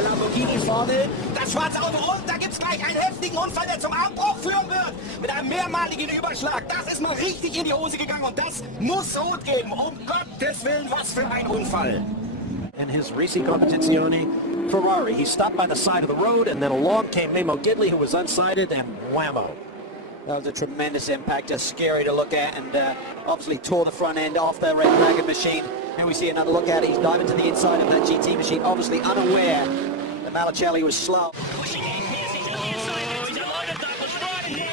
der Lamborghini vorne. Das schwarze Auto und da gibt's gleich einen heftigen Unfall, der zum Abbruch führen wird. Mit einem mehrmaligen Überschlag. Das ist mal richtig in die Hose gegangen und das muss Rot geben. Um Gottes Willen, was für ein Unfall. In his racing competizione, Ferrari, he stopped by the side of the road and then along came Memo Gidley, who was unsighted, and whammo. That was a tremendous impact, just scary to look at, and obviously tore the front end off the Red Dragon machine. Here we see another look at it. He's diving to the inside of that GT machine, obviously unaware that Malicelli was slow. Pushing in, Piercy's on the inside. He's loaded that was right in here.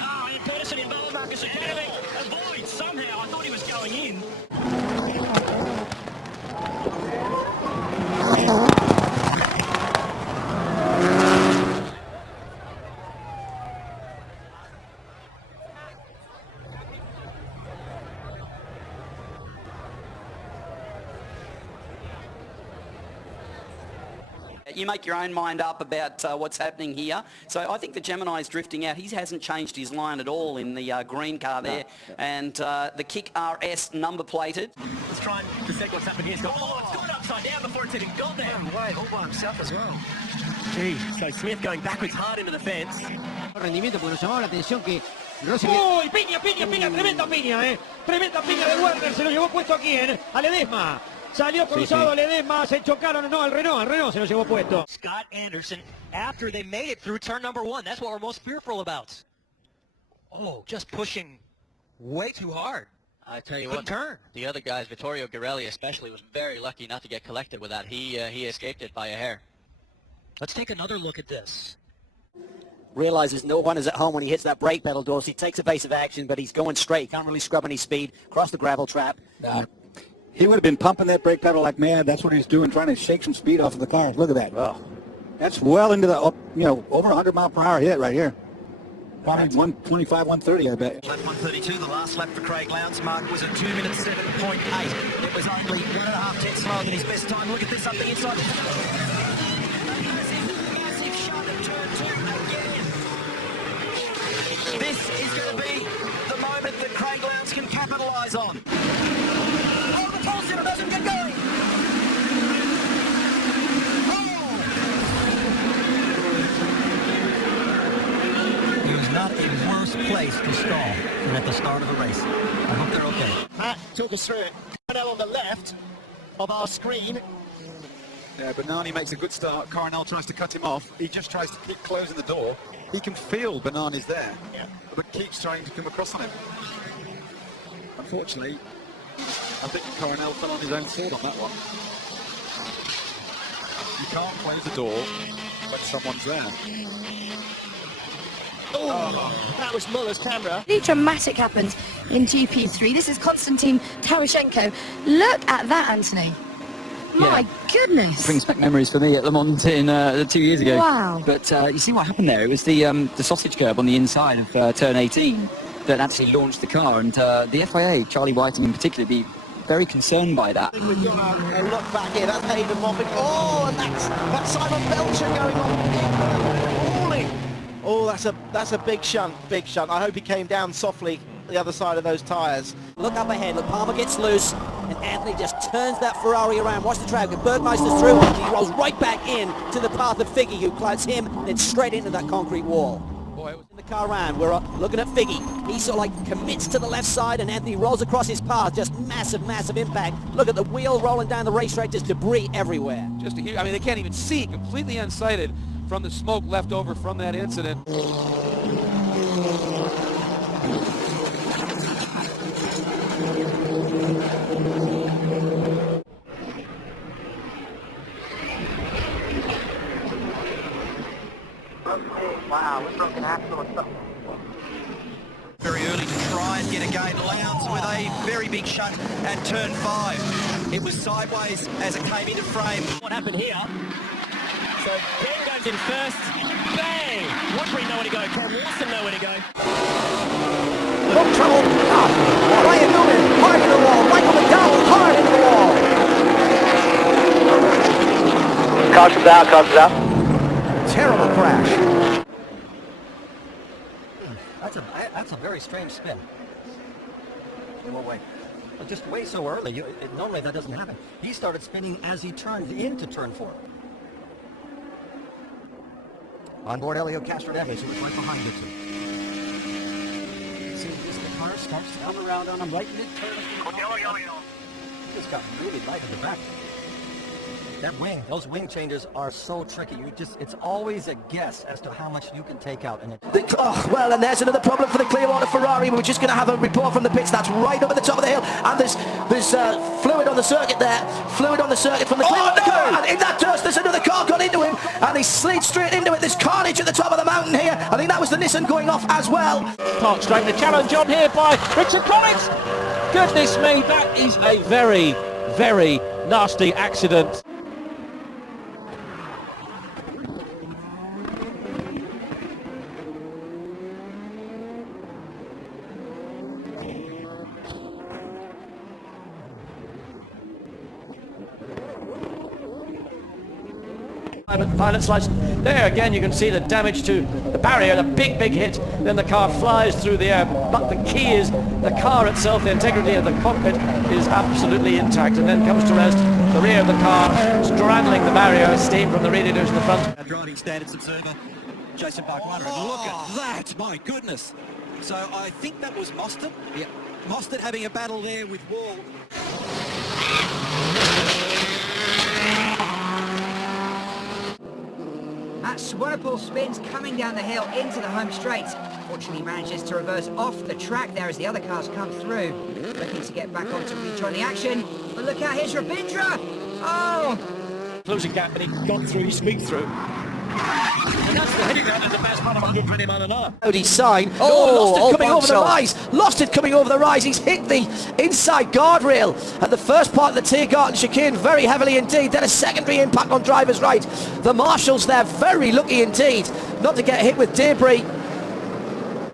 Oh, and Pedersen involved. Marcus Academy avoids somehow. I thought he was going in. You make your own mind up about what's happening here. So I think the Gemini's drifting out. He hasn't changed his line at all in the green car there. No. And the Kick RS number plated. Let's try and dissect what's happened here. It's gone upside down before it's even got there. No way, all by himself as well. Gee, so Smith going backwards hard into the fence. Rendimiento, porque nos llamaba la atención que Rossi... ¡Uy! ¡Piña, piña, piña! ¡Tremenda piña, eh! ¡Tremenda piña de Werner! Se lo llevó puesto aquí, a Ledesma. Salió cruzado Ledesma, se chocaron, no, al Renault se lo llevó puesto. Scott Anderson, after they made it through turn number 1, that's what we're most fearful about. Oh, just pushing way too hard. I tell you what, turn. The other guys, Vittorio Girelli especially, was very lucky not to get collected with that. He escaped it by a hair. Let's take another look at this. Realizes no one is at home when he hits that brake pedal, Dorsey. Takes evasive action, but he's going straight. Can't really scrub any speed. Across the gravel trap. He would have been pumping that brake pedal like mad. That's what he's doing, trying to shake some speed off of the car. Look at that. Oh. That's well into the, over 100 mile per hour hit right here. Probably 125, 130, I bet. Lap 132, the last lap for Craig Lowndes' mark was a 2 minute 7.8. It was only 1.5 tenths slower than his best time. Look at this up the inside. Massive shot at turn 2 again. This is going to be the moment that Craig Lowndes can capitalise on. Oh, the pole sitter doesn't get going. He was not a worse place to stall than at the start of the race. I hope they're okay. Matt took us through it. On the left of our screen. Yeah, Bernani makes a good start. Coronel tries to cut him off. He just tries to keep closing the door. He can feel Bernani's there, but keeps trying to come across on him. Unfortunately, I think Coronel fell on his own sword on that one. You can't close the door when someone's there. Oh, that was Muller's camera. Really dramatic happened in GP3. This is Konstantin Tarashenko. Look at that, Anthony. My goodness. Brings back memories for me at Le Mans in 2 years ago. Wow. But you see what happened there? It was the sausage curb on the inside of turn 18 that actually launched the car, and the FIA, Charlie Whiting in particular, be very concerned by that. We've got a look back here. That's Hayden Moffat. Oh, and that's Simon Belcher going on. Falling. Oh, that's a big shunt, big shunt. I hope he came down softly the other side of those tyres. Look up ahead. Look, Palmer gets loose, and Anthony just turns that Ferrari around. Watch the track. Bergmeister's through. He rolls right back in to the path of Figgy, who clouts him, then straight into that concrete wall. Boy, in the car round, we're looking at Figgy. He sort of like commits to the left side, and Anthony rolls across his path. Just massive, massive impact. Look at the wheel rolling down the racetrack. Just debris everywhere. Just a huge, I mean, they can't even see, completely unsighted from the smoke left over from that incident. Wow, we broke an axle or something. Very early to try and get a gain. Lowndes with a very big shunt at turn 5. It was sideways as it came into frame. What happened here? So Ben goes in first. Bang! Woodbury know where to go. Cam Wilson know where to go. Look, trouble. Ryan Newman, hard in the wall. Michael McDowell, hard in the wall. Caution's out, caution's out. Terrible crash. That's a very strange spin. In what way? Well, just way so early. Normally that doesn't happen. He started spinning as he turned into turn 4. On board Elio Castroneves, who was right behind Gibson. See, as the car starts to come around on him right mid-turn. Just got really light in the back. That wing, those wing changes are so tricky. It's always a guess as to how much you can take out. And Well, and there's another problem for the Clearwater Ferrari. We're just going to have a report from the pits. That's right up at the top of the hill. And there's fluid on the circuit there. Fluid on the circuit from the Clearwater car. And in that dust, there's another car got into him. And he slid straight into it. There's carnage at the top of the mountain here. I think that was the Nissan going off as well. Park Straight, the challenge on here by Richard Collins. Goodness me, that is a very, very nasty accident. Pilot slides. There again you can see the damage to the barrier, the big hit. Then the car flies through the air, but the key is the car itself, the integrity of the cockpit is absolutely intact, and then comes to rest the rear of the car, straddling the barrier, steam from the radiators in the front. Our driving standards observer, Jason Barkwada, and look at that, my goodness. So I think that was Mostert. Yeah. Mostert having a battle there with Wall. That Swanepoel spins coming down the hill into the home straight. Fortunately, he manages to reverse off the track there as the other cars come through. Looking to get back on to rejoin the action. But look out, here's Rabindra! Oh! Closing gap, and he got through, he squeaked through. And that's the heading round at the best part of 120 miles an hour. Audi sign. Lost it coming over the rise. Lost it coming over the rise. He's hit the inside guardrail at the first part of the Tiergarten chicane very heavily indeed. Then a secondary impact on driver's right. The marshals there very lucky indeed not to get hit with debris.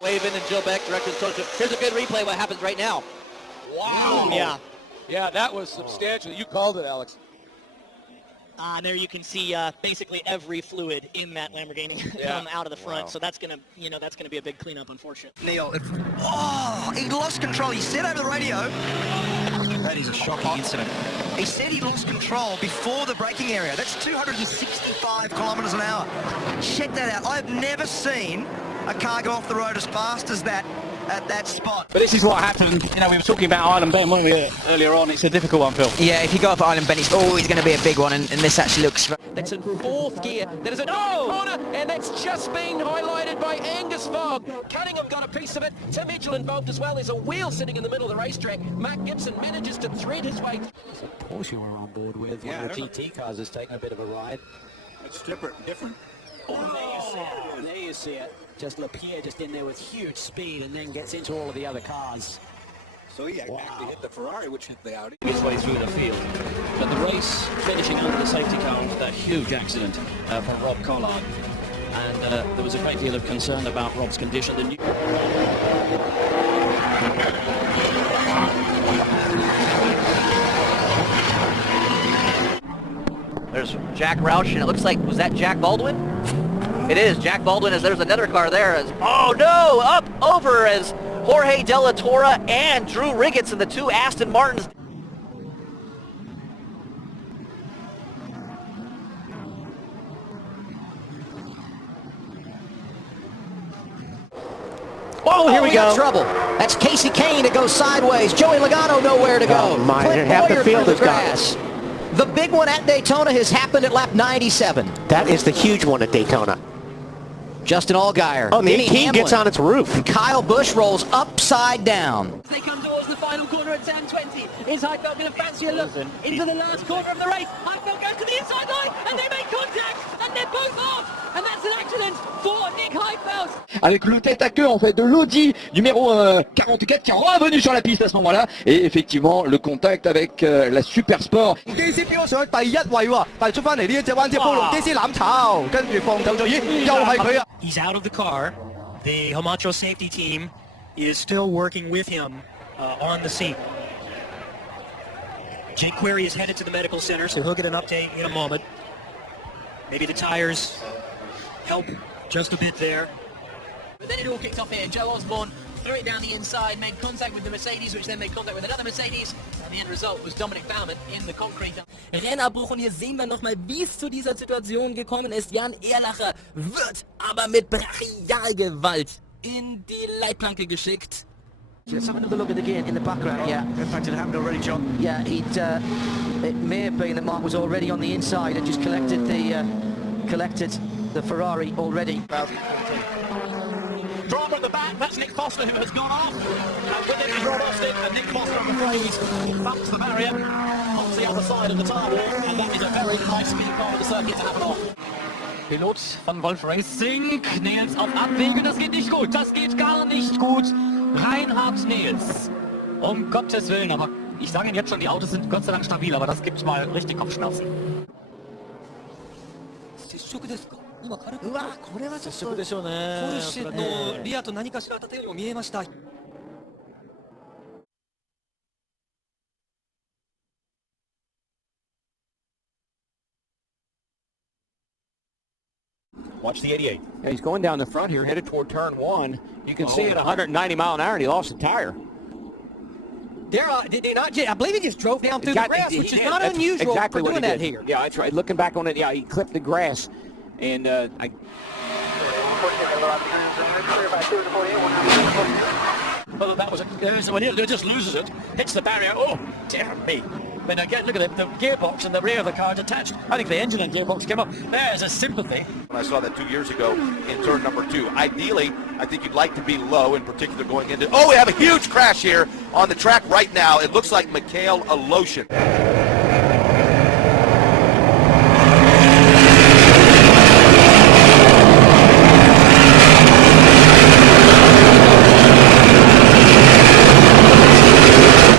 Wave in and Joe Beck, director's coach. Here's a good replay what happens right now. Wow. Yeah. Yeah, that was substantial. You called it, Alex. There you can see basically every fluid in that Lamborghini come out of the front. Wow. So that's gonna, that's gonna be a big cleanup, unfortunately. Neil, he lost control. He said over the radio. That is a shocking incident. He said he lost control before the braking area. That's 265 kilometres an hour. Check that out. I've never seen a car go off the road as fast as that at that spot. But this is what happened. We were talking about Island Bend, weren't we, earlier on? It's a difficult one, Phil. Yeah, if you go up Island Bend, it's always going to be a big one, and this actually looks... That's in fourth gear. There is a corner, and that's just been highlighted by Angus Fogg. Cunningham got a piece of it. Tim Mitchell involved as well. There's a wheel sitting in the middle of the racetrack. Mark Gibson manages to thread his way. Porsche we're on board with. One of the GT cars is taking a bit of a ride. It's different. Oh, there you see it. Just Lapierre just in there with huge speed and then gets into all of the other cars. So he actually hit the Ferrari, which hit the Audi. His way through the field. But the race finishing under the safety car with that huge accident for Rob Collard. And there was a great deal of concern about Rob's condition. There's Jack Roush, and it looks like, was that Jack Baldwin? It is, Jack Baldwin, as there's another car there. Oh no, up over as Jorge De La Torre and Drew Riggins and the two Aston Martins. Oh, here we go. Trouble. That's Casey Kane to go sideways. Joey Logano nowhere to go. Oh my, Clint half the Boyer field through is the gone. grass. The big one at Daytona has happened at lap 97. That is the huge one at Daytona. Justin Allgaier. Oh, the 18 gets on its roof. And Kyle Busch rolls upside down. They come towards the final corner at turn 20. Is Heidfeld going to fancy a look into the last corner of the race? Heidfeld goes to the inside line, and they make contact, and they're both off. And that's an accident for Nick Heidfeld. Avec le tête à queue en fait de l'Audi numéro 44 qui est revenu sur la piste à ce moment-là, et effectivement le contact avec la Super Sport. 機師飆上第一位喎，但係出翻嚟呢一隻彎之後，布隆機師攬炒，跟住放走咗，咦，又係佢啊！ He's out of the car. The Hamacho safety team is still working with him on the scene. Jake Query is headed to the medical center, so he'll get an update in a moment. Maybe the tires help just a bit there. But then it all kicked off here. Joe Osborne threw it down the inside, made contact with the Mercedes, which then made contact with another Mercedes. the end result was Dominic Baumann in the concrete. Rennabbruch und hier sehen wir nochmal, wie es zu dieser Situation gekommen ist. Jan Erlacher wird aber mit Brachialgewalt in die Leitplanke geschickt. Let's have another look at the gear in the background. Yeah, In fact, it happened already, John. yeah. It may have been that Mark was already on the inside and just collected the Ferrari already. Drama at the back, that's Nick Foster who has gone off. And with it is Rod Austin, and Nick Foster, I'm afraid, bumps the barrier onto the other side of the tyre wall, and that is a very nice speed part of the circuit to have it off. Pilot von Wolf Racing, Nils auf Abwege, das geht nicht gut, das geht gar nicht gut. Reinhard Nils, um Gottes Willen, aber ich sage Ihnen jetzt schon, die Autos sind Gott sei Dank stabil, aber das gibt mal richtig Kopfschmerzen. 接触ですか？今軽くうわ、これはちょっと接触でしょうね。ポルシェのリアと何かしら当たったようにも見えました。Watch the 88. Yeah, he's going down the front here, headed toward turn 1. You can see it 190 mile an hour, and he lost a tire. Did they not? I believe he just drove down through the grass, which is not unusual exactly for doing that here. Yeah, that's right. Looking back on it, yeah, he clipped the grass, and Well, that was when he just loses it, hits the barrier. Oh, dear me. When again, look at the gearbox and the rear of the car is attached. I think the engine and gearbox came up. There's a sympathy. I saw that 2 years ago in turn number 2. Ideally, I think you'd like to be low, in particular going into... Oh, we have a huge crash here on the track right now. It looks like Mikhail Aloshin.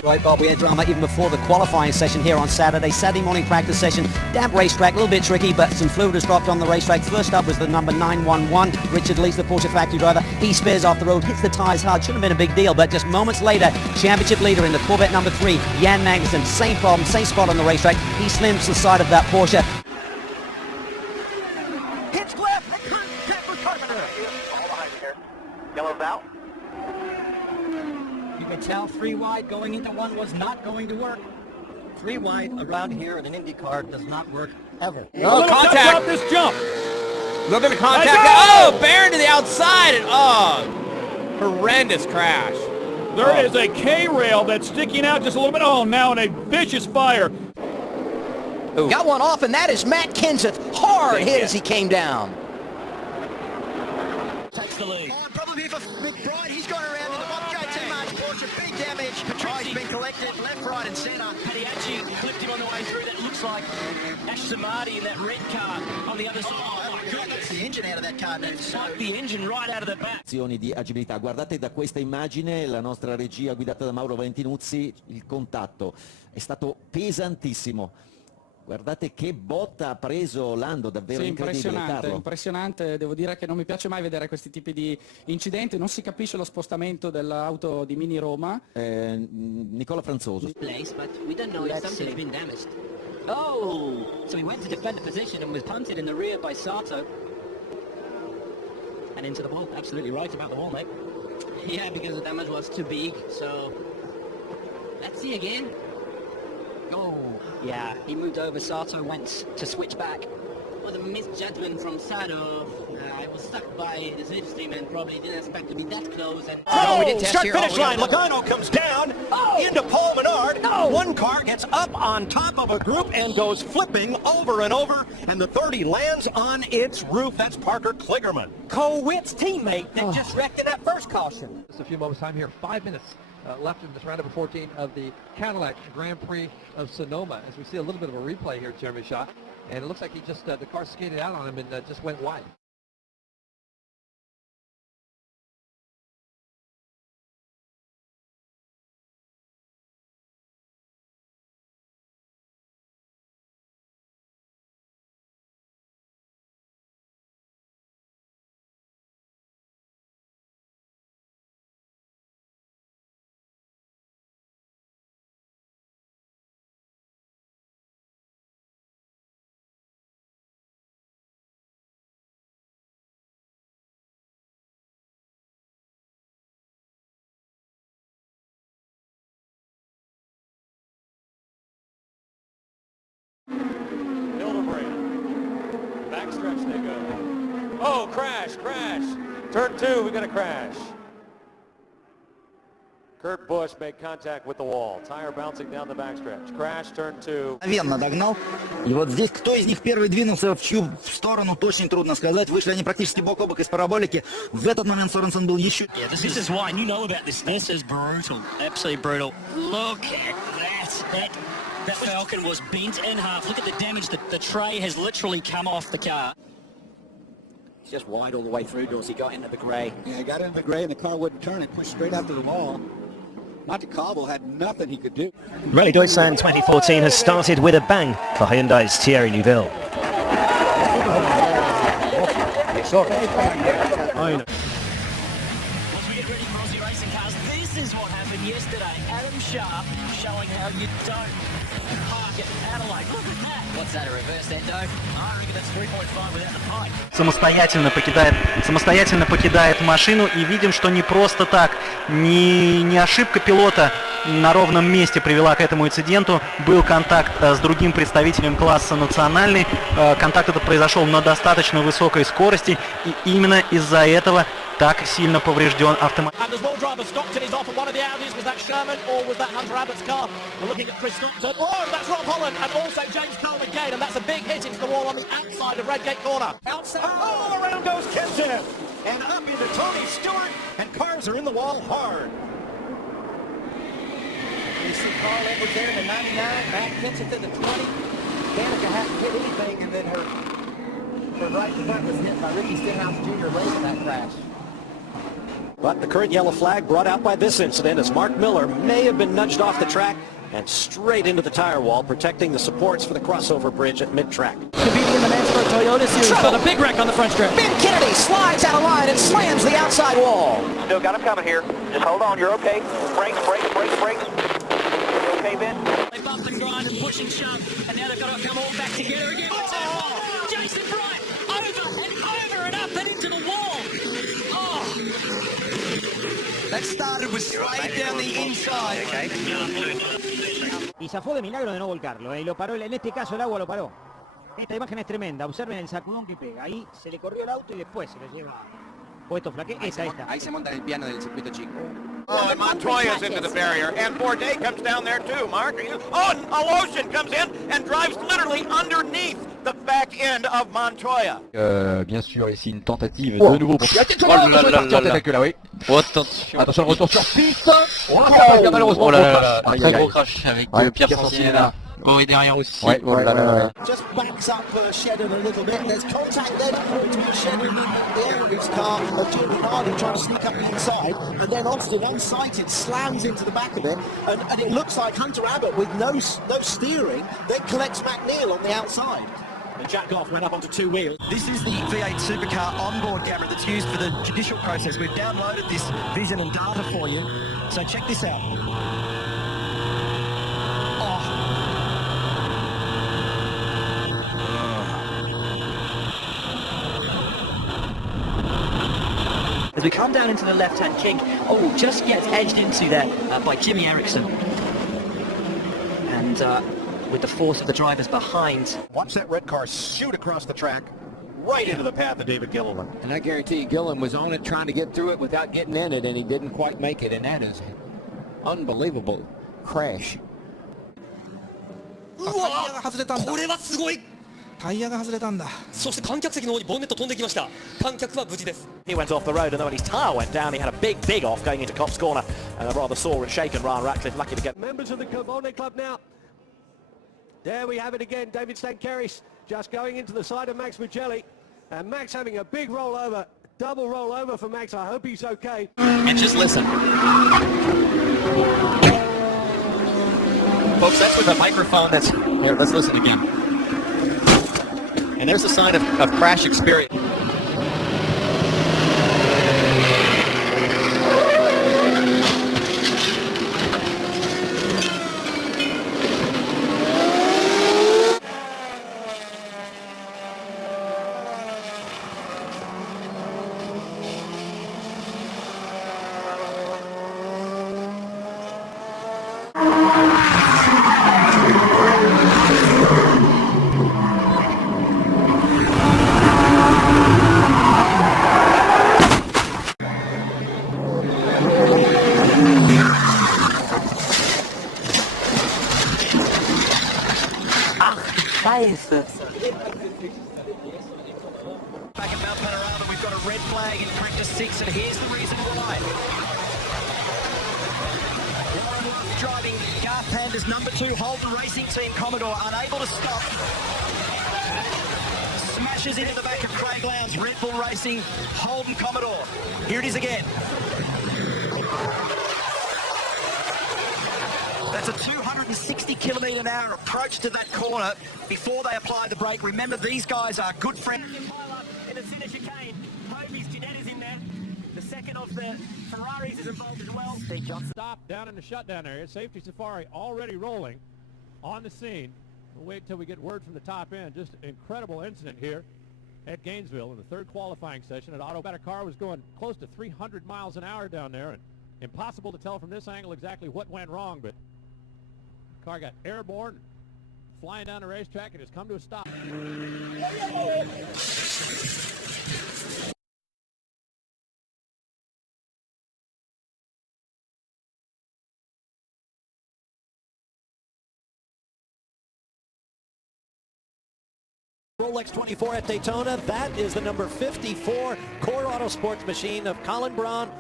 Right, Bob, we had drama even before the qualifying session here on Saturday morning practice session. Damp racetrack, a little bit tricky, but some fluid has dropped on the racetrack. First up was the number 911, Richard Lees, the Porsche factory driver. He spears off the road, hits the tyres hard, shouldn't have been a big deal, but just moments later, championship leader in the Corvette number 3, Jan Magnussen, same problem, same spot on the racetrack. He slims the side of that Porsche. Hits left, Carpenter. All behind here. Yellow's out. You could tell 3 wide going into 1 was not going to work. 3 wide around here in an Indy car does not work ever. Oh, contact! This jump! Look at the contact. Oh, Barron to the outside, and horrendous crash. There is a K-rail that's sticking out just a little bit. Oh, now in a vicious fire. Ooh. Got one off, and that is Matt Kenseth. Hard hit as he came down. Takes the lead. Problem here for McBride. He's gone around in the Mopco teammates. Porsche, big damage. Patrice's been collected left, right, and centre. Had he actually clipped him on the way through, that looks like Ash Samadi in that red car on the other side. Oh my goodness. The engine out of that car. Sucked the engine right out of the back. Di agibilità. Guardate da questa immagine, la nostra regia guidata da Mauro Valentinuzzi, il contatto è stato pesantissimo. Guardate che botta ha preso Lando, davvero incredibile, Carlo. Impressionante, devo dire che non mi piace mai vedere questi tipi di incidenti, non si capisce lo spostamento dell'auto di Mini Roma. Nicola Franzoso. Place, but we don't know if something's been damaged. Oh, so he went to defend the position and was punted in the rear by Sato. And into the wall, absolutely right about the wall, mate. Yeah, because the damage was too big, so let's see again. Oh, yeah, he moved over, Sato went to switch back. Was a misjudgment from Sato. I was stuck by the slipstream and probably didn't expect to be that close. And Start-finish line, Logano comes down into Paul Menard. One car gets up on top of a group and goes flipping over and over, and the 30 lands on its roof. That's Parker Kligerman, Co-Witt's teammate that just wrecked in that first caution. Just a few moments time here, 5 minutes left in this round number 14 of the Cadillac Grand Prix of Sonoma, as we see a little bit of a replay here, Jeremy Shaw, and it looks like he just the car skated out on him and just went wide. Hildebrand. Backstretch they go. Oh, crash, crash. Turn 2, we got a crash. Kurt Busch made contact with the wall. Tire bouncing down the backstretch. Crash, turn 2. Мгновенно догнал. И вот здесь кто из них первый двинулся в чью сторону, очень трудно сказать. Вышли они практически бок о бок из параболики. В этот момент Соренсен был еще... Yeah, this is why, and you know about this. This is brutal. Absolutely brutal. Look at that. That Falcon was bent in half. Look at the damage. The tray has literally come off the car. He's just wide all the way through, Dorsey. Got into the grey. Yeah, he got into the grey and the car wouldn't turn. It pushed straight after the wall. Monte Carlo had nothing he could do. Rally Deutschland 2014 has started with a bang for Hyundai's Thierry Neuville. This is what happened yesterday. Adam Sharp showing how you don't park at Adelaide. Look at that. What's that, a reverse endo? I reckon that's 3.5 without the pipe. Самостоятельно покидает машину, и видим, что не просто так, не ошибка пилота на ровном месте привела к этому инциденту. Был контакт с другим представителем класса национальный. Контакт этот произошел на достаточно высокой скорости, и именно из-за этого так сильно поврежден автомобиль. Around goes Kenseth, and up into Tony Stewart, and cars are in the wall hard. You see Carl Edwards there in the 99, Matt Kenseth in the 20. Danica hadn't hit anything, and then her right front was hit by Ricky Stenhouse Jr. late in that crash. But the current yellow flag brought out by this incident as Mark Miller may have been nudged off the track and straight into the tire wall, protecting the supports for the crossover bridge at mid-track. Competing in the Mansfield Toyota Series, but a big wreck on the front stretch. Ben Kennedy slides out of line and slams the outside wall. Still got him coming here. Just hold on, you're okay. Brakes. You okay, Ben? They bump and grind and push and shove, and now they've got to come all back together again. Jason Bright, over and up and into the wall. Oh. That started with straight down the inside. Y zafó de milagro de no volcarlo, y lo paró, en este caso el agua lo paró. Esta imagen es tremenda, observen el sacudón que pega. Ahí se le corrió el auto y después se lo lleva puesto flaque. Ahí se monta en el piano del circuito chico. Oh, and Montoya's into the barrier, and Bourdais comes down there too, Mark. Oh, and Alosian comes in and drives literally underneath the back end of Montoya. Bien sûr, ici une tentative de nouveau pour... Attention, oui. Attention, le retour sur piste. Malheureusement, très gros crash avec Pierre Santinena. Oh, et derrière aussi. Ouais, Just backs up Shedden a little bit. There's contact then between Shedden and the Airways car of Jim Hardy trying to sneak up the inside, and then Austin, unsighted, slams into the back of it, and it looks like Hunter Abbott with no steering then collects McNeil on the outside. And Jack Goff went up onto two wheels. This is the V8 supercar onboard camera that's used for the judicial process. We've downloaded this vision and data for you, so check this out. As we come down into the left-hand kink, just gets edged into there by Jimmy Eriksson. And with the force of the drivers behind. Watch that red car shoot across the track, right into the path of David Gilliland. And I guarantee you, Gilliland was on it trying to get through it without getting in it, and he didn't quite make it, and that is unbelievable crash. タイヤが外れたんだ。そして観客席の方にボンネット飛んできました。観客は無事です。He went off the road, and then when his tire went down, he had a big off going into Cops Corner, and a rather sore and shaken Ryan Ratcliffe, lucky to get. Members of the Bonnet Club now. There we have it again. David Stankeris just going into the side of Max Mugelli, and Max having a big rollover, double rollover for Max. I hope he's okay. And just listen. Folks, that's with a microphone that's... Here, let's listen again. And there's a sign of crash experience. 6, and here's the reason why. Driving Garth Panda's number 2 Holden Racing Team Commodore, unable to stop. Smashes into the back of Craig Lowndes, Red Bull Racing Holden Commodore. Here it is again. That's a 260 kilometre an hour approach to that corner before they apply the brake. Remember, these guys are good friends. In the center chicane, Hobie's Jeanette is in there. The second of the Ferraris is involved as well. Steve Johnson. Stop down in the shutdown area. Safety Safari already rolling on the scene. We'll wait until we get word from the top end. Just an incredible incident here at Gainesville in the third qualifying session. An automatic car was going close to 300 miles an hour down there, and impossible to tell from this angle exactly what went wrong, but the car got airborne, flying down the racetrack, and has come to a stop. Rolex 24 at Daytona. That is the number 54 Core Auto Sports machine of Colin Braun.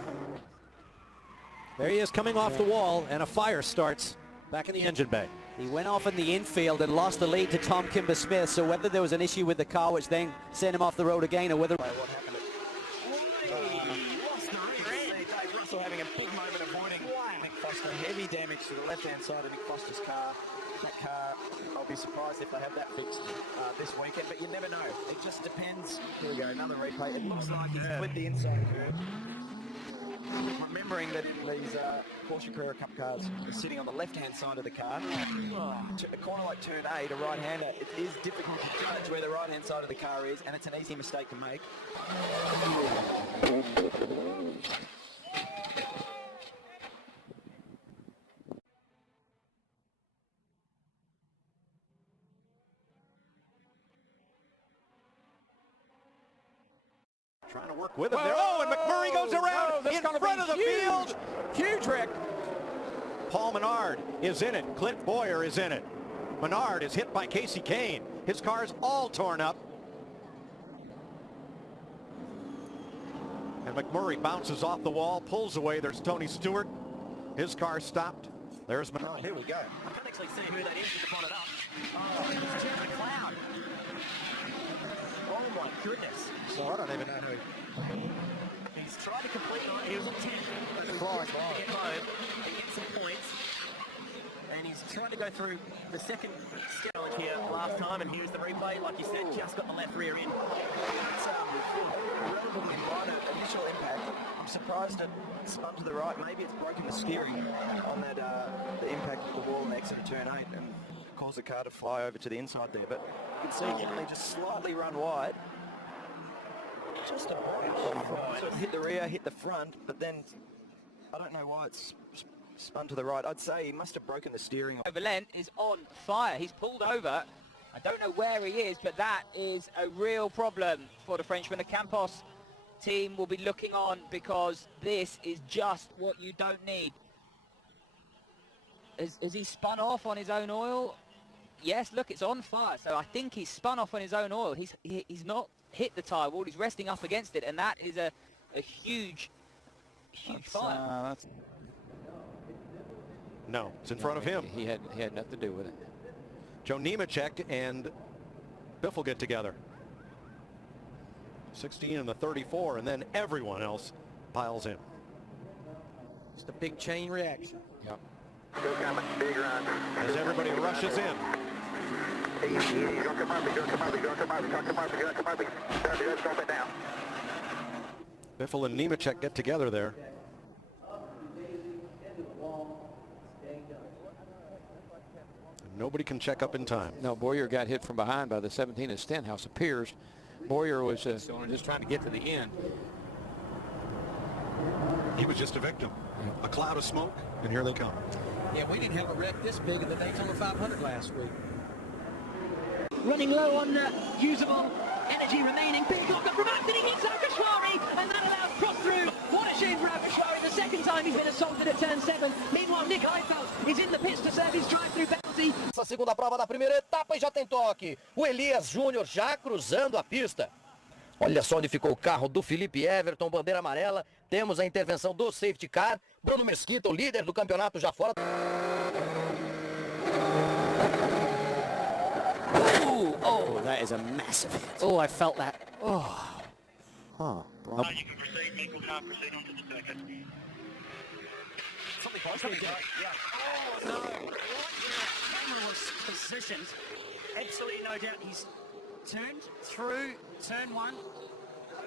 There he is coming off the wall, and a fire starts back in the engine bay. He went off in the infield and lost the lead to Tom Kimber-Smith, so whether there was an issue with the car which then sent him off the road again, or whether... Russell having a big moment avoiding Mick Foster. Heavy damage to the left-hand side of Mick Foster's car. That car, I'll be surprised if they have that fixed this weekend, but you never know. It just depends. Here we go, another replay. It looks like he's flipped the inside curve. Remembering that these Porsche Carrera Cup cars are sitting on the left-hand side of the car. A corner like turn 8, a right-hander, it is difficult to judge where the right-hand side of the car is, and it's an easy mistake to make. Trying to work with him there. Oh, and McMurray goes around in front of the field. Huge wreck. Paul Menard is in it. Clint Boyer is in it. Menard is hit by Casey Kane. His car is all torn up. And McMurray bounces off the wall, pulls away. There's Tony Stewart. His car stopped. There's Menard. Here we go. I can't actually see who that is to put it up. Oh, it's Jeremy Cloud. Oh my goodness. So I don't even know who. He's tried to complete it. He was on 10. That's right. Get home and get some points. And he's trying to go through the second challenge here last time, and here's the replay. Like you said, just got the left rear in. It's a relatively minor initial impact. I'm surprised it spun to the right. Maybe it's broken the steering on that the impact of the wall in exit of turn 8 and caused the car to fly over to the inside there. But you can see it only just slightly run wide. Just a brush. So it hit the rear, hit the front, but then I don't know why it's spun to the right. I'd say he must have broken the steering. Valent is on fire. He's pulled over. I don't know where he is, but that is a real problem for the Frenchman. The Campos team will be looking on because this is just what you don't need. Has he spun off on his own oil? Yes, look, it's on fire. So I think he's spun off on his own oil. He's not hit the tyre wall. He's resting up against it, and that is a huge fire. No, it's in front of him. He had nothing to do with it. Joe Nemechek and Biff will get together. 16 and the 34, and then everyone else piles in. Just a big chain reaction. Yep. As everybody rushes in. Biffle and Nemechek get together there. Nobody can check up in time. No, Boyer got hit from behind by the 17 of Stenhouse. Appears Boyer was just trying to get to the end. He was just a victim. A cloud of smoke, and here they come. Yeah, we didn't have a wreck this big in the Daytona 500 last week. Running low on usable energy remaining. Big knock up from Anthony, hits Alkashwari, and that allows cross through. What a shame for Alkashwari. The second time he's been assaulted at turn 7. Meanwhile, Nick Heifeld is in the pits to serve his drive-through penalty. Essa segunda prova da primeira etapa e já tem toque. O Elias Júnior já cruzando a pista. Olha só onde ficou o carro do Felipe Everton, bandeira amarela. Temos a intervenção do safety car. Bruno Mesquita, o líder do campeonato, já fora. Ooh, oh, that is a massive hit. Oh, I felt that. Oh. Huh. Well, you can proceed, Michael can't proceed on to the second. something close to it. Yeah. Oh, no. What the camera was positioned. Absolutely no doubt he's turned through turn one.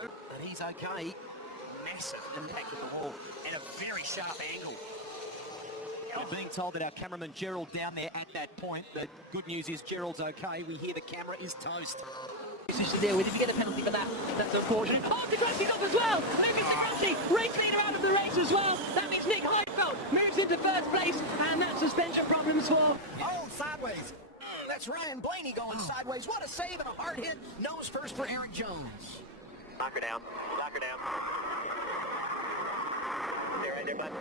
But he's okay. Massive impact of the wall and a very sharp angle. We're being told that our cameraman Gerald down there at that point. The good news is Gerald's okay. We hear the camera is toast. Position there. Did we get a penalty for that? That's unfortunate. Oh, Degrassi's off as well. Lucas Degrassi, race leader out of the race as well. That means Nick Heidfeld moves into first place, and that suspension problems for. Oh, sideways. That's Ryan Blaney going sideways. What a save and a hard hit. Nose first for Eric Jones. Knock her down. Knock her down. There, right there, bud.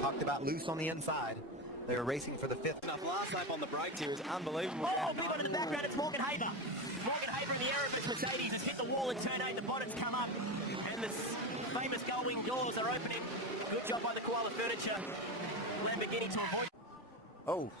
Talked about loose on the inside. They were racing for the fifth. Enough last lap on the brakes here is unbelievable. Oh, people in the background, it's Morgan Haber. Morgan Haber in the Aerobics Mercedes has hit the wall in turn 8. The bottom's come up, and the famous gull-wing doors are opening. Good job by the Koala Furniture Lamborghini to avoid. Oh.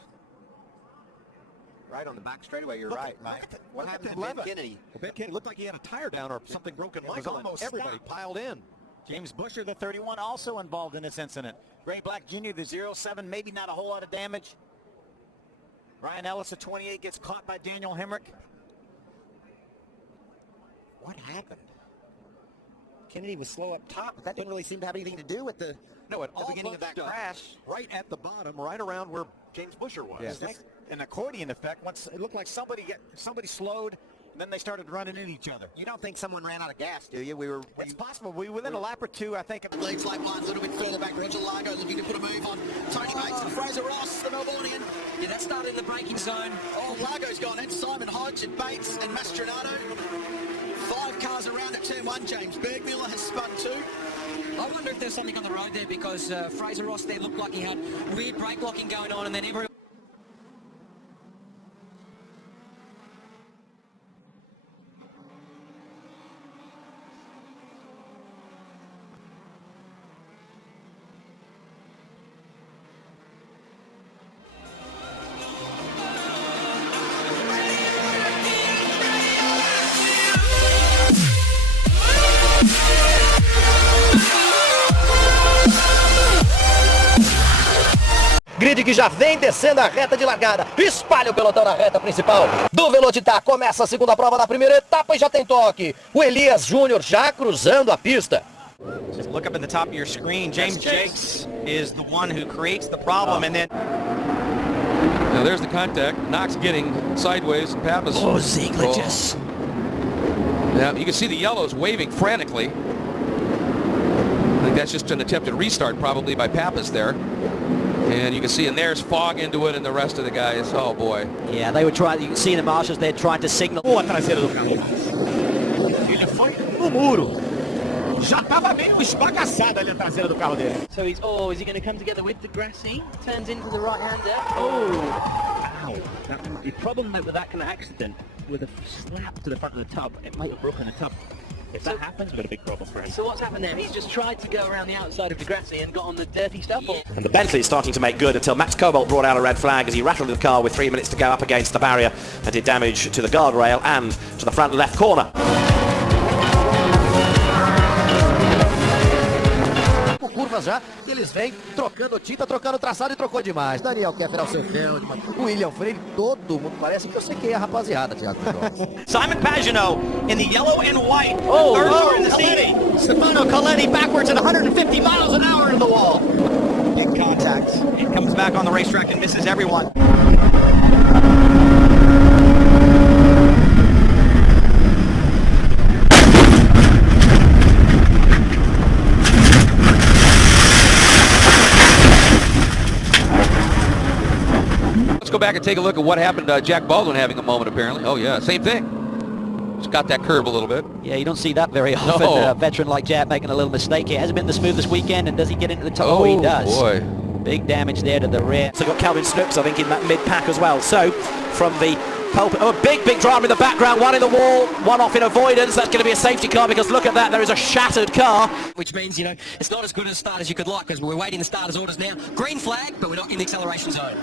Right on the back straightaway, you're right, Mike. What happened to Ben Kennedy? Well, Ben Kennedy looked like he had a tire down or something broken. It was Michael, almost everybody stopped. piled in. James Busher, the 31, also involved in this incident. Ray Black Jr., the 07, maybe not a whole lot of damage. Ryan Ellis, the 28, gets caught by Daniel Hemrick. What happened? Kennedy was slow up top, but that didn't really seem to have anything to do with the beginning of that crash. Right at the bottom, right around where James Busher was. Yes, it's an accordion effect. Once it looked like somebody slowed, and then they started running into each other. You don't think someone ran out of gas, do you? It's possible. Within a lap or two, I think. Leads lap line a little bit further back. Roger Largo looking to put a move on. Tony Mates and Fraser Ross, the Melbourneian. Yeah, that started in the braking zone. Oh, Largo's gone in. Simon Hodge and Bates and Mastranato. 5 cars around at turn 1. James Bergmuller has spun 2. I wonder if there's something on the road there, because Fraser Ross there looked like he had weird brake locking going on, and then everyone. Grid que já vem descendo a reta de largada. Espalha o pelotão na reta principal do Velocitar. Começa a segunda prova da primeira etapa e já tem toque. O Elias Júnior já cruzando a pista. Just look up at the top of your screen. James Jakes is the one who creates the problem, and then. Now there's the contact. Knox getting sideways. Pappas. Oh, Ziegler just. Yeah, you can see the yellows waving frantically. I think that's just an attempted restart probably by Pappas there. And you can see, and there's fog into it, and the rest of the guys, oh boy. Yeah, they were trying, you can see the marshals there trying to signal. Oh, a traseira do carro. Ele foi no muro. Já estava meio esbagaçada ali a traseira do carro dele. So he's, is he going to come together with Degrassi? Turns into the right-hander. Oh! Ow. The problem with that kind of accident, with a slap to the front of the tub, it might have broken the tub. If that happens, we've got a big problem for him. So what's happened there? He's just tried to go around the outside of Degrassi and got on the dirty stuff. Yeah. And the Bentley is starting to make good until Max Cobalt brought out a red flag as he rattled the car with 3 minutes to go up against the barrier and did damage to the guardrail and to the front left corner. Curvas já, eles vêm trocando tinta, trocando traçado e trocou demais. Daniel Keffer ao seu Feldman, William Freire, todo mundo parece que eu sequei a rapaziada, Thiago. Simon Pagenaud in the yellow and white. Third car in the scene. Stefano Coletti backwards at 150 miles an hour into the wall. Big contact. It comes back on the racetrack and misses everyone. Let's go back and take a look at what happened to Jack Baldwin having a moment apparently. Oh yeah, same thing. Just got that curve a little bit. Yeah, you don't see that very often. No. A veteran like Jack making a little mistake here. Hasn't been the smoothest weekend, and does he get into the top? Oh, he does. Boy. Big damage there to the rear. So got Calvin Snooks, I think, in that mid-pack as well. So from the Oh, a big driver in the background, one in the wall, one off in avoidance. That's going to be a safety car because look at that, there is a shattered car. Which means, you know, it's not as good a start as you could like because we're waiting the starter's orders now. Green flag, but we're not in the acceleration zone.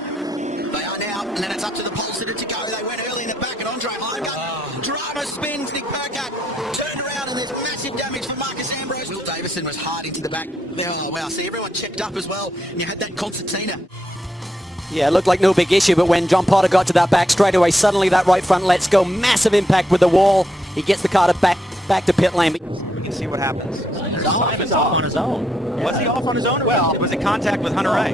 They are now, and then it's up to the pole sitter to go. They went early in the back, and Andre Lager. Driver spins, Nick Percat turned around, and there's massive damage for Marcus Ambrose. Will Davison was hard into the back. Oh, wow, see, everyone checked up as well, and you had that concertina. Yeah, it looked like no big issue, but when John Potter got to that back straightaway, suddenly that right front lets go. Massive impact with the wall. He gets the car back to pit lane. We can see what happens. Simon's off on his own. Yeah. Was he off on his own? Well, was it contact with Hunter Ray?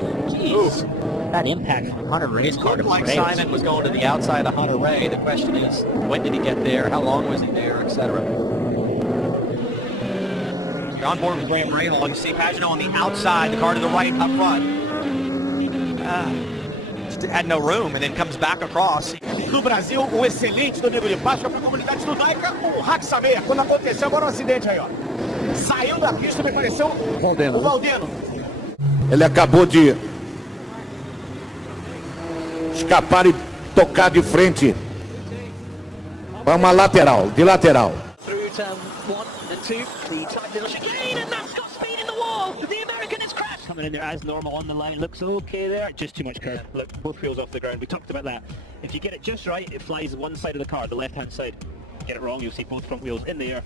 That impact from Hunter Ray's car. It looked like Simon was going to the outside of Hunter Ray. The question is, when did he get there? How long was he there, etc. You're on board with Graham Rahal. You see Pagano on the outside, the car to the right, up front. Had no room and then comes back across. No Brasil, excelente do nível de páscoa para a comunidade judaica, o Haxamer. Quando aconteceu agora um acidente aí, ó. Saiu da pista, me pareceu o Valdeno. Ele acabou de escapar e tocar de frente para uma lateral, de lateral. Through turn 1 and 2, the tight little chicane, and that's got speed in the wall. The American has crashed. Coming in there as normal on the line, looks okay there, just too much curve. Look, both wheels off the ground, we talked about that. If you get it just right, it flies one side of the car, the left hand side. Get it wrong, you'll see both front wheels in the air,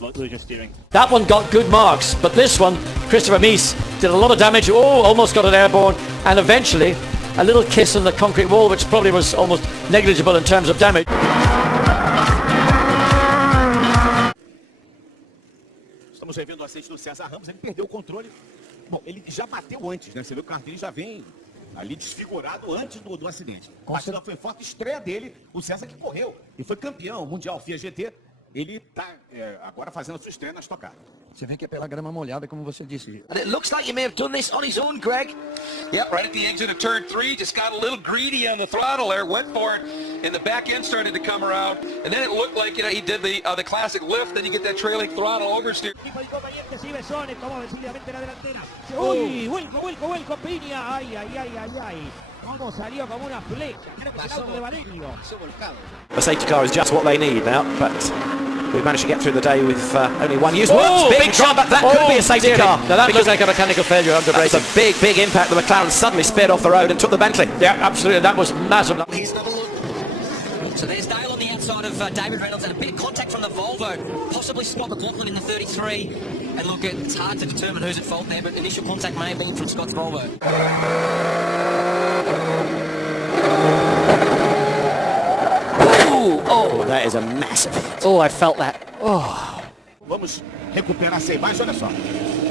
lose your steering. That one got good marks, but this one, Christopher Mies, did a lot of damage. Almost got it airborne, and eventually a little kiss on the concrete wall, which probably was almost negligible in terms of damage. Estamos revendo o acidente do César Ramos, ele perdeu o controle. Bom, ele já bateu antes, né? Você vê que o carro dele já vem ali desfigurado antes do acidente. A batida foi forte, estreia dele, o César que correu e foi campeão mundial FIA GT. Ele está agora fazendo a sua estreia na Stock Car. Você vê que é pela grama molhada, como você disse. And it looks like he may have done this on his own, Greg. Yep, right at the exit of turn 3, just got a little greedy on the throttle there, went for it, and the back end started to come around, and then it looked like, you know, he did the classic lift, then you get that trailing throttle oversteer. Uy, vuelco, Piña. Ay. Cómo salió como una flecha. Creo que es el auto de Valerio. The safety car is just what they need now, but we've managed to get through the day with only one use. Big jump, that could be a safety car. Now that looks like a mechanical failure under braking. That's a big impact. The McLaren suddenly sped off the road and took the Bentley. Yeah, absolutely. That was massive. So there's Dale on the outside of David Reynolds and a bit of contact from the Volvo. Possibly Scott McLaughlin in the 33. And look, it's hard to determine who's at fault there, but initial contact may have been from Scott's Volvo. Oh, that is a massive hit. Oh, I felt that. Oh. Vamos recuperar essa imagem, olha só.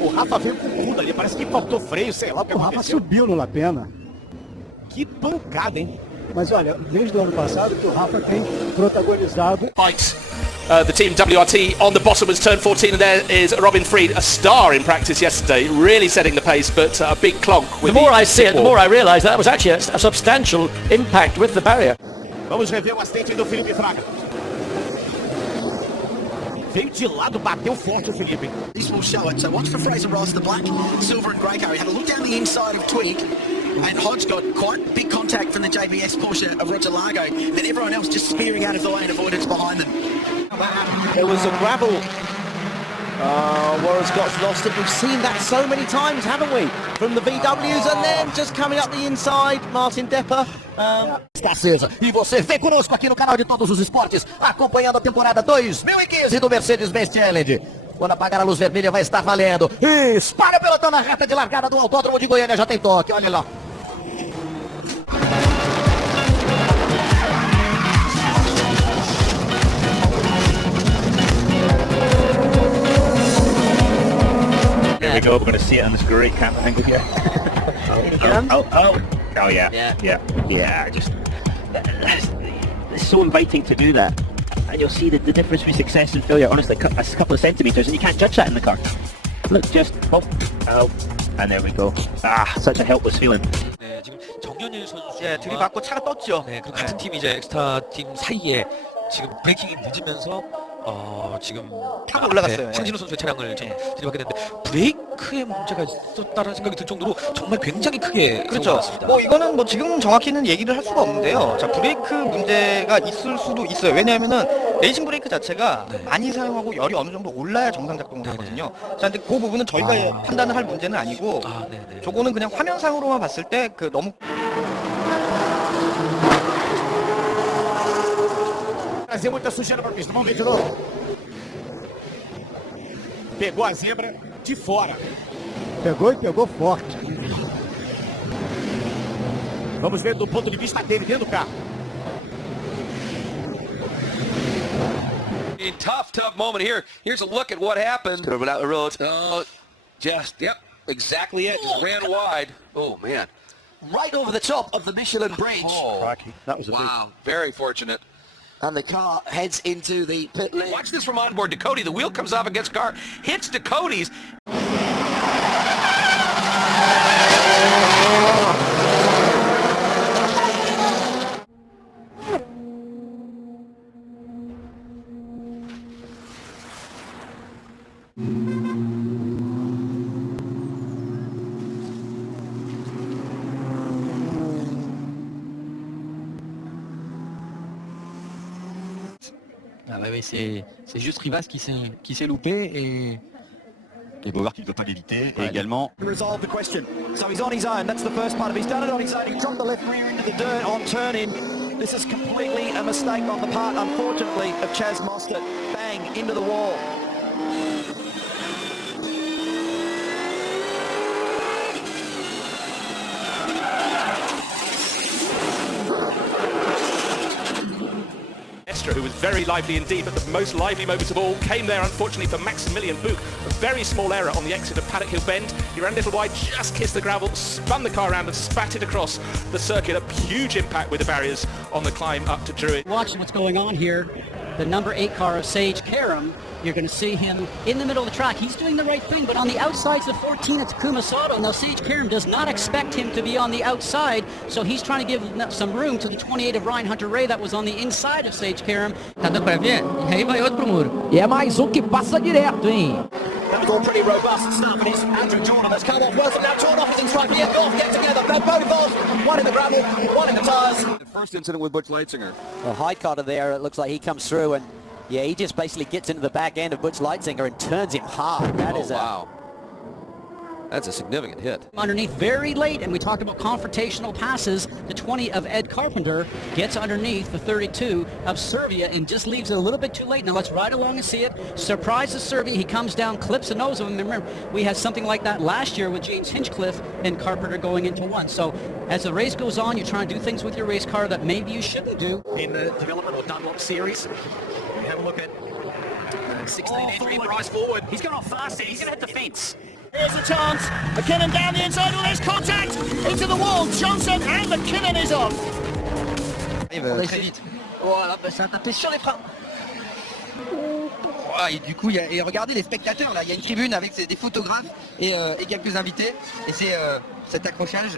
O Rafa veio com tudo ali, parece que faltou freio, sei lá o que aconteceu. O Rafa subiu no Lapena. Que pancada, hein? Mas olha, desde o ano passado que o Rafa tem protagonizado. Fight. The team WRT on the bottom was turn 14, and there is Robin Freed, a star in practice yesterday, really setting the pace, but a big clonk. The more I see it, the more I realise that was actually a substantial impact with the barrier. Vamos rever o acidente do Felipe Fraga. Veio de lado, bateu forte o Felipe. This will show it. So watch for Fraser Ross, the black, silver and grey car. He had a look down the inside of Twig, and Hodge got quite big contact from the JBS Porsche of Roger Largo, and everyone else just spearing out of the way and avoidance behind them. There was a gravel. Warren Scott's lost it. We've seen that so many times, haven't we? From the VWs, and then just coming up the inside, Martin Depper. Está acesa. E você vem conosco aqui no canal de Todos os Esportes, acompanhando a temporada 2015 do Mercedes-Benz Challenge. Quando apagar a luz vermelha vai estar valendo. E espalha o pelotão na reta de largada do Autódromo de Goiânia. Já tem toque, olha lá. Here we go, we're going to see it on this great camera thing here. Oh yeah, just it's so inviting to do that, and you'll see the difference between success and failure, honestly, a couple of centimetres, and you can't judge that in the car. Look, just and there we go. Such a helpless feeling. 네, 지금 정현일 선수의 들이받고 차가 떴죠. 네, 그 같은 팀 이제 엑스타 팀 사이에 지금 브레이킹이 늦으면서 지금 올라갔어요. 황진우 선수의 차량을 좀 진입하게 됐는데 브레이크에 문제가 있었다라는 생각이 들 정도로 정말 굉장히 크게 그렇죠. 뭐 이거는 뭐 지금 정확히는 얘기를 할 수가 없는데요. 자, 브레이크 문제가 있을 수도 있어요. 왜냐하면은 레이싱 브레이크 자체가 많이 사용하고 열이 어느 정도 올라야 정상 작동을 하거든요. 자, 근데 그 부분은 저희가 판단을 할 문제는 아니고, 저거는 그냥 화면상으로만 봤을 때 그 너무 Trazer muita sujeira para a pista. Vamos ver de novo. Pegou a zebra de fora. Pegou e pegou forte. Vamos ver do ponto de vista dele dentro do carro. A tough moment here. Here's a look at what happened. Could have been out the road. Oh, yep, exactly it. Just ran wide. Oh, man. Right over the top of the Michelin bridge. That was wow, very fortunate. And the car heads into the pit lane. Watch this from onboard Ducati. The wheel comes off against car, hits Ducati's. Ah oui, c'est juste Rivas qui s'est loupé et Bogart qui ne peut pas l'éviter et également Resolve the question. So he's on his own. That's the first part of it. He's done it on his own. He dropped the left rear into the dirt on turn-in. This is completely a mistake on the part, unfortunately, of Chaz Mostert. Bang, into the wall. Who was very lively indeed, but the most lively moments of all came there, unfortunately, for Maximilian Buch. A very small error on the exit of Paddock Hill Bend. He ran a little wide, just kissed the gravel, spun the car around and spat it across the circuit. A huge impact with the barriers on the climb up to Druid. Watching what's going on here, the number 8 car of Sage Karam, you're going to see him in the middle of the track. He's doing the right thing, but on the outside's of 14, it's Takuma Sato. Now, Sage Karam does not expect him to be on the outside, so he's trying to give some room to the 28 of Ryan Hunter-Reay that was on the inside of Sage Karam. Tá dando pra ver? E aí vai outro pro muro. E é mais que passa direto, hein? That's all pretty robust stuff, and it's Andrew Jordan that's come off well, so now Jordan is in front. Yeah, off, get together. They're both off. One in the gravel, one in the tyres. The first incident with Butch Leitzinger. Well, Highcotter there, it looks like he comes through and yeah, he just basically gets into the back end of Butch Leitzinger and turns him hard. That is wow. That's a significant hit. Underneath very late, and we talked about confrontational passes. The 20 of Ed Carpenter gets underneath the 32 of Servia and just leaves it a little bit too late. Now let's ride along and see it. Surprises Servia. He comes down, clips the nose of him. Remember, we had something like that last year with James Hinchcliffe and Carpenter going into one. So as the race goes on, you're trying to do things with your race car that maybe you shouldn't do. In the development of Dunlop Series, we have a look at 16 entry, Bryce forward. He's going off fast, he's going to hit the fence. Here's a chance. McKinnon down the inside. Oh, there's contact into the wall. Johnson and McKinnon is off. très vite. Voilà, ça a tapé sur les freins. Et du coup, et regardez les spectateurs là, il y a une tribune avec des photographes et quelques invités. Et c'est cet accrochage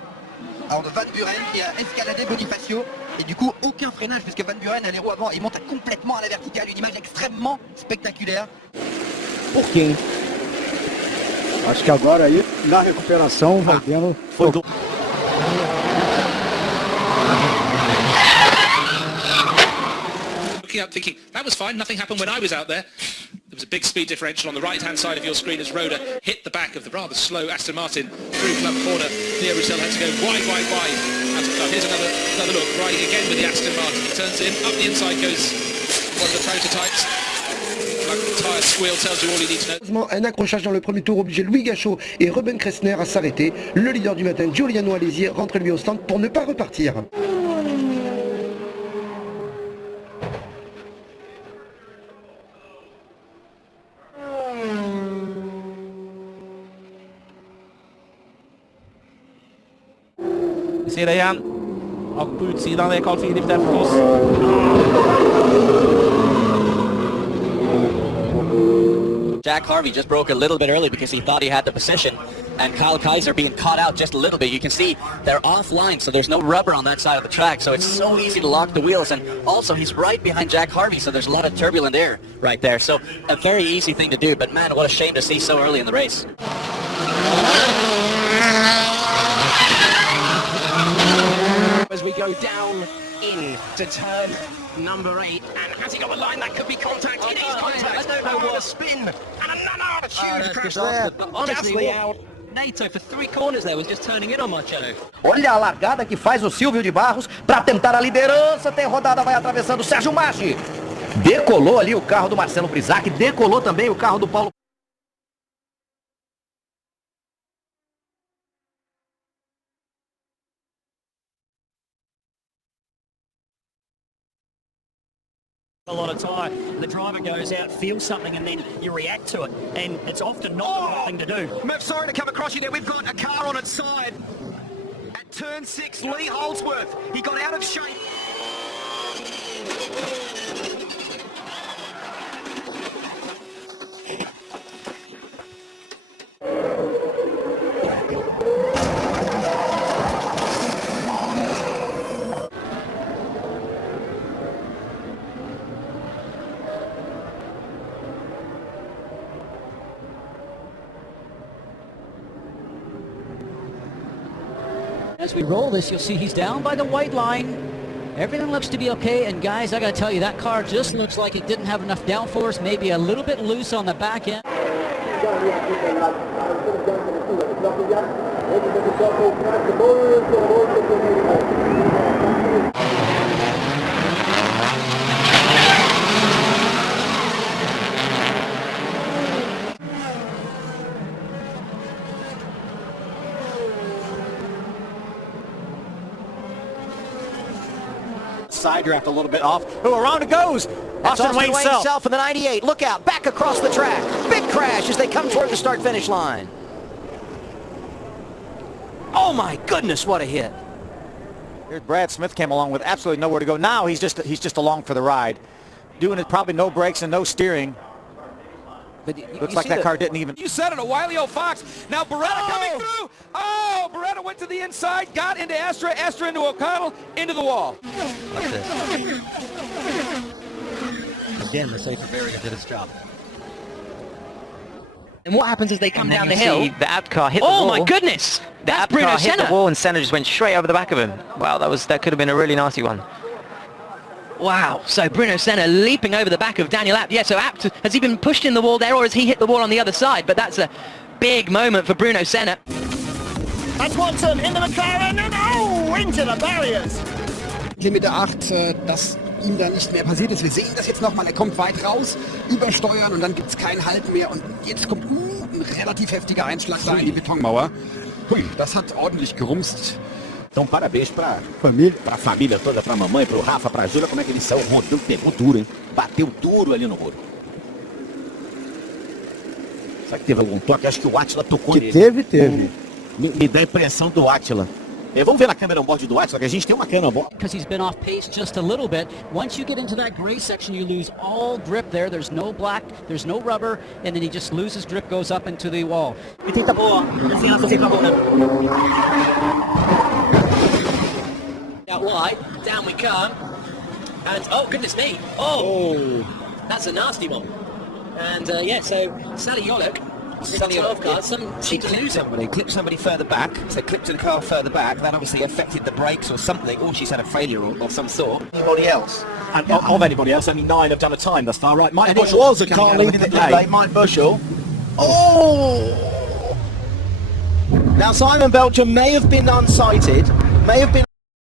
alors de Van Buren qui a escaladé Bonifacio. Et du coup, aucun freinage puisque Van Buren a les roues avant. Il monte complètement à la verticale. Une image extrêmement spectaculaire. Por quem? Acho que agora aí, na recuperação, vai vendo... Looking up thinking, that was fine, nothing happened when I was out there. There was a big speed differential on the right-hand side of your screen as Rhoda hit the back of the rather slow Aston Martin through club corner. Theo Roussel had to go wide. Out of club. Here's another look, riding again with the Aston Martin. He turns in, up the inside goes one of the prototypes. Tire squeal tells you all you need to know. Un accrochage dans le premier tour obligeait Louis Gachot et Ruben Kressner à s'arrêter. Le leader du matin, Giuliano Alesi, rentre lui au stand pour ne pas repartir. Vi ser det igen. Och på utsidan är Carl Philip där förstås. Jack Harvey just broke a little bit early because he thought he had the position, and Kyle Kaiser being caught out just a little bit. You can see they're offline, so there's no rubber on that side of the track, so it's so easy to lock the wheels. And also he's right behind Jack Harvey, so there's a lot of turbulent air right there. So a very easy thing to do, but man, what a shame to see so early in the race. As we go down in to turn number 8, and has he got the line? That could be contact. It is contact. I don't know what a spin, and another huge crash there. Honestly, Nato for 3 corners there was just turning in on Marcello. Olha a largada que faz o Silvio de Barros para tentar a liderança. Tem rodada, vai atravessando o Sérgio Maggi. Decolou ali o carro do Marcelo Brisac, decolou também o carro do Paulo. A lot of time. The driver goes out, feels something, and then you react to it. And it's often not the right thing to do. Murph, sorry to come across you there. We've got a car on its side. At turn 6, Lee Holdsworth. He got out of shape. As we roll this, you'll see he's down by the white line. Everything looks to be okay, and guys, I gotta tell you, that car just looks like it didn't have enough downforce, maybe a little bit loose on the back end. Side draft a little bit off. Oh, around it goes. Austin Wayne Self in the 98. Look out, back across the track. Big crash as they come toward the start-finish line. Oh my goodness, what a hit. Here's Brad Smith came along with absolutely nowhere to go. Now he's just along for the ride. Doing it probably no brakes and no steering. But looks like that car didn't even. You said it, a wily old fox. Now Beretta coming through. Oh, Beretta went to the inside, got into Astra, Astra into O'Connell, into the wall. Watch this. Again, the safety barrier did its job. And what happens is they come down the see hill. The Abt car hit the wall. Oh my goodness! The That's Abt Bruno car hit Senna. the wall and Senna just went straight over the back of him. Wow, that could have been a really nasty one. Wow, so Bruno Senna leaping over the back of Daniel Abt. Yeah, so Abt, has he been pushed in the wall there, or has he hit the wall on the other side? But that's a big moment for Bruno Senna. That's Watson in the McLaren, and oh, into the barriers. Limit 8, dass ihm da nicht mehr passiert ist. Wir sehen das jetzt nochmal, er kommt weit raus, übersteuern und dann gibt es kein Halt mehr. Und jetzt kommt ein relativ heftiger Einschlag da in die Betonmauer. Hui, das hat ordentlich gerumst. Então parabéns pra família toda, pra mamãe, pro Rafa, pra Júlia, como é que eles são, rodando, pegou duro, hein? Bateu duro ali no muro. Será que teve algum toque? Acho que o Átila tocou nele. Teve. Me dá a impressão do Átila. Vamos ver na câmera on-board do Átila, que a gente tem uma câmera on-board. Because he's been off pace just a little bit. Once you get into that gray section, you lose all grip there. There's no black, there's no rubber, and then he just loses grip, goes up into the wall. Out wide, down we come, and oh goodness me, oh, that's a nasty one. And yeah, so Sally Yolok, 12 car, She clipped somebody further back, so clipped the car further back. That obviously affected the brakes or something, or she's had a failure of some sort. Anybody else? And of anybody else, only 9 have done a time thus far, right? Mike And Bushell it was a coming car out leading the day. Mike Bushell. Oh! Now Simon Belcher may have been unsighted, may have been